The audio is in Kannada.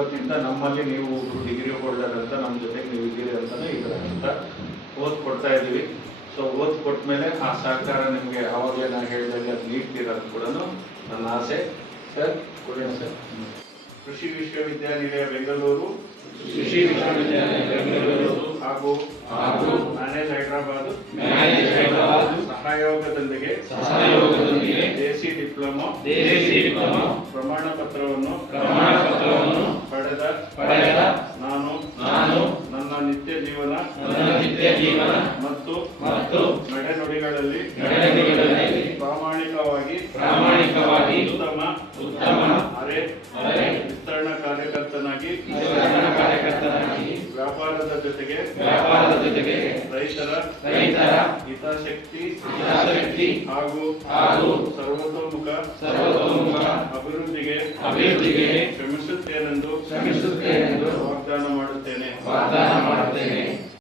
ಇವತ್ತಿಂದ ನಮ್ಮಲ್ಲಿ ನೀವು ಒಬ್ರು ಡಿಗ್ರಿ ಹೋಲ್ಡರ್ ಅಂತ ನಮ್ಮ ಜೊತೆಗೆ ನೀವು ಇದ್ದೀರಿ ಅಂತಾನೆ ಇದರ ಅಂತ ಓದ್ ಕೊಡ್ತಾ ಇದ್ದೀವಿ. ಸೊ ಓದ್ ಕೊಟ್ಟ ಮೇಲೆ ಆ ಸಹಕಾರ ನಿಮಗೆ ಅವಾಗಲೇ ನಾನು ಹೇಳಿದಾಗ ಅದು ನೀಡ್ತೀರಂತ ಕೂಡ ನನ್ನ ಆಸೆ. ಸರ್ ಕೊಡಿ ಸರ್ ಕೃಷಿ ವಿಶ್ವವಿದ್ಯಾನಿಲಯ ಬೆಂಗಳೂರು. ಕೃಷಿ ವಿಶ್ವವಿದ್ಯಾಲಯ ಬೆಂಗಳೂರು. ಹಾಗೂ ಹಾಗೂ ಮ್ಯಾನೇಜ್ ಹೈದರಾಬಾದ್. ಸಹಯೋಗದೊಂದಿಗೆ ಸಹಯೋಗದೊಂದಿಗೆ ದೇಸಿ ಡಿಪ್ಲೊಮಾ ದೇಸಿ ಡಿಪ್ಲೊಮಾ ಪ್ರಮಾಣ ಪ್ರಮಾಣ ಪತ್ರವನ್ನು ಪಡೆದ ನಾನು ನಾನು ನನ್ನ ನಿತ್ಯ ಜೀವನ ನನ್ನ ನಿತ್ಯ ಜೀವನ ಮತ್ತು ಮತ್ತು ನಡೆನುಡಿಗಳಲ್ಲಿ ನಡೆನುಡಿಗಳಲ್ಲಿ ಪ್ರಾಮಾಣಿಕವಾಗಿ ಪ್ರಾಮಾಣಿಕವಾಗಿ ಉತ್ತಮ ಉತ್ತಮ ಅರೆ ಅರೆ ವಿಸ್ತರಣಾ ಕಾರ್ಯಕರ್ತನಾಗಿ ವಿಸ್ತರಣಾ ಕಾರ್ಯಕರ್ತನಾಗಿ ವ್ಯಾಪಾರದ ಜೊತೆಗೆ ವ್ಯಾಪಾರದ ಜೊತೆಗೆ ರೈತರ ರೈತರ ಹಿತಾಸಕ್ತಿ ಹಿತಾಸಕ್ತಿ ಹಾಗೂ ಹಾಗೂ ಸರ್ವತೋಮುಖ ಸರ್ವತೋಮುಖ ಅಭಿವೃದ್ಧಿಗೆ ಶ್ರಮಿಸುತ್ತೇನೆಂದು ಶ್ರಮಿಸುತ್ತೇನೆಂದು ವಾಗ್ದಾನ ಮಾಡುತ್ತೇನೆ. ವಾಗ್ದಾನ